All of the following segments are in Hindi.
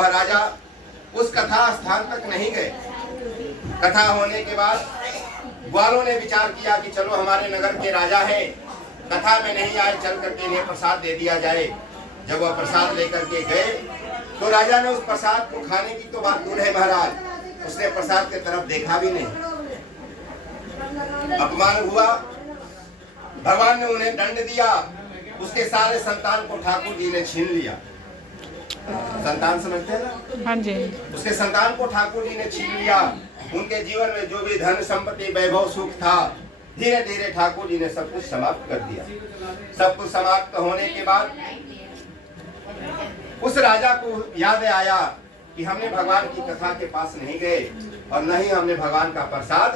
वह राजा उस कथा स्थान तक नहीं गए। कथा होने के बाद ग्वालों ने विचार किया कि चलो हमारे नगर के राजा हैं, कथा में नहीं आए, चल करके इन्हें प्रसाद दे दिया जाए। जब वह प्रसाद लेकर के गए तो राजा ने उस प्रसाद को खाने की तो बात दूर है महाराज, उसने प्रसाद की तरफ देखा भी नहीं। अपमान हुआ, भगवान ने उन्हें दंड दिया। उसके सारे संतान को ठाकुर जी ने छीन लिया। संतान समझते हैं ना? हाँ जी। उसके संतान को ठाकुर जी ने छीन लिया। उनके जीवन में जो भी धन संपत्ति वैभव सुख था, धीरे धीरे ठाकुर जी ने सब कुछ समाप्त कर दिया। सब कुछ समाप्त होने के बाद उस राजा को याद आया कि हमने भगवान की कथा के पास नहीं गए और न ही हमने भगवान का प्रसाद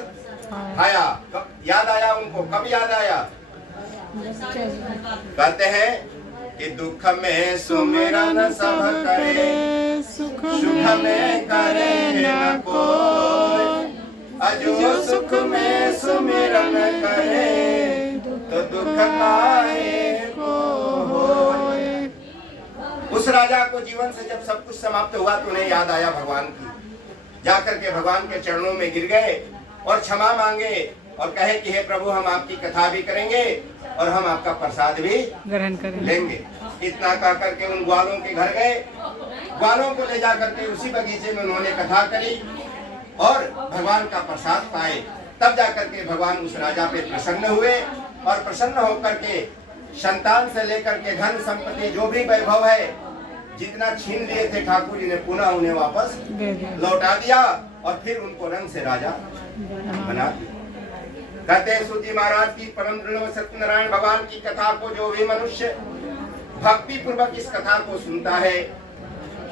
खाया। याद आया उनको, कब याद आया? कहते हैं कि दुख में सुमिरन सब करे, सुख में करे न कोई। अजो सुख में सुमिरन करे तो दुख काहे को होए। उस राजा को जीवन से जब सब कुछ समाप्त हुआ तो उन्हें याद आया भगवान की। जाकर के भगवान के चरणों में गिर गए और क्षमा मांगे और कहे कि हे प्रभु, हम आपकी कथा भी करेंगे और हम आपका प्रसाद भी ग्रहण करेंगे, लेंगे। इतना कह करके उन ग्वालों के घर गए। ग्वालों को ले जा करके उसी बगीचे में उन्होंने कथा करी और भगवान का प्रसाद पाए। तब जाकर के भगवान उस राजा पे प्रसन्न हुए और प्रसन्न होकर के संतान से लेकर के धन संपत्ति जो भी वैभव है, जितना छीन लिए थे, ठाकुर जी ने पुनः उन्हें वापस लौटा दिया और फिर उनको रंग से राजा बना दिया। कहते हैं सूत जी महाराज की परम दृढ़ सत्यनारायण भगवान की कथा को जो भी मनुष्य भक्ति पूर्वक इस कथा को सुनता है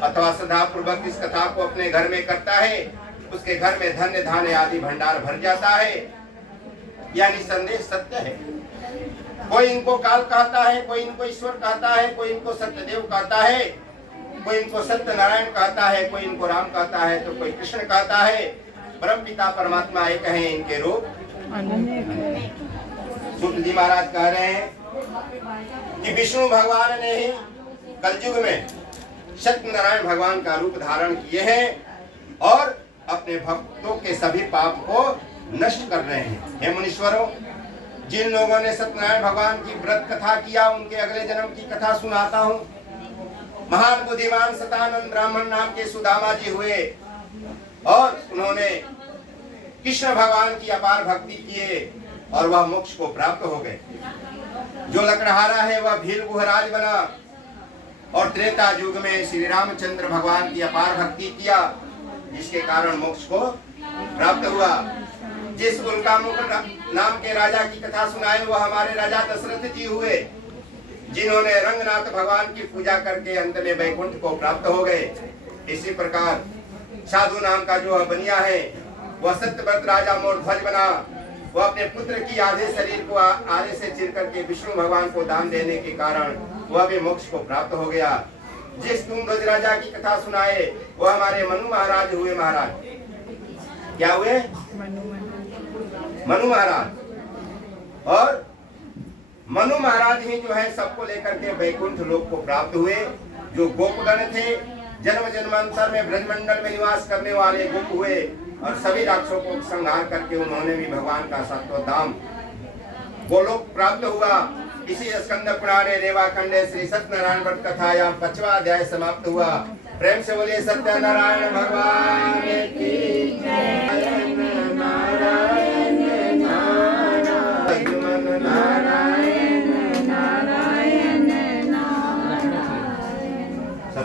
अथवा श्रद्धा पूर्वक इस कथा को अपने घर में करता है, उसके घर में धन्य धान्य आदि भंडार भर जाता है। यानी संदेश सत्य है। कोई इनको काल कहता है, कोई इनको ईश्वर कहता है, कोई इनको सत्यदेव कहता है, कोई इनको सत्यनारायण कहता है, कोई इनको राम कहता है, तो कोई कृष्ण कहता है। परम पिता परमात्मा एक हैं, इनके रूप सूत जी महाराज कह रहे हैं कि विष्णु भगवान ने ही कलयुग में सत्यनारायण भगवान का रूप धारण किए हैं और अपने भक्तों के सभी पाप को नष्ट कर रहे हैं। हे मुनीश्वरों, जिन लोगों ने सत्यनारायण भगवान की व्रत कथा किया, उनके अगले जन्म की कथा सुनाता हूँ। महान बुद्धिमान सतानंद ब्राह्मण नाम के सुदामा जी हुए और उन्होंने कृष्ण भगवान की अपार भक्ति किए और वह मोक्ष को प्राप्त हो गए। जो लकड़हारा है वह भील गुहराज बना और त्रेता युग में श्री रामचंद्र भगवान की अपार भक्ति किया, जिसके कारण मोक्ष को प्राप्त हुआ। जिस उल्कामुख नाम के राजा की कथा सुनाए वह हमारे राजा दशरथ जी हुए, जिन्होंने रंगनाथ भगवान की पूजा करके अंत में वैकुंठ को प्राप्त हो गए। इसी प्रकार साधु नाम का जो बनिया है वह सत्यव्रत राजा मोरध्वज बना। वह अपने पुत्र की आधे शरीर को आधे से चीर करके विष्णु भगवान को दान देने के कारण वह भी मोक्ष को प्राप्त हो गया। जिस तुंगध्वज राजा की कथा सुनाए वह हमारे मनु महाराज हुए। महाराज क्या हुए? मनु महाराज। और मनु महाराज ही जो है सबको लेकर के वैकुंठ लोक को प्राप्त हुए। जो गोपगण थे, जन्म जन्मांतर में ब्रजमंडल में निवास करने वाले गोप हुए और सभी राक्षसों को संहार करके उन्होंने भी भगवान का सातवां धाम गोलोक प्राप्त हुआ। इसी स्कंद पुराणे रेवा खंडे श्री सत्यनारायण व्रत कथा या 5वां अध्याय समाप्त हुआ। प्रेम से बोलिए सत्यनारायण भगवान की।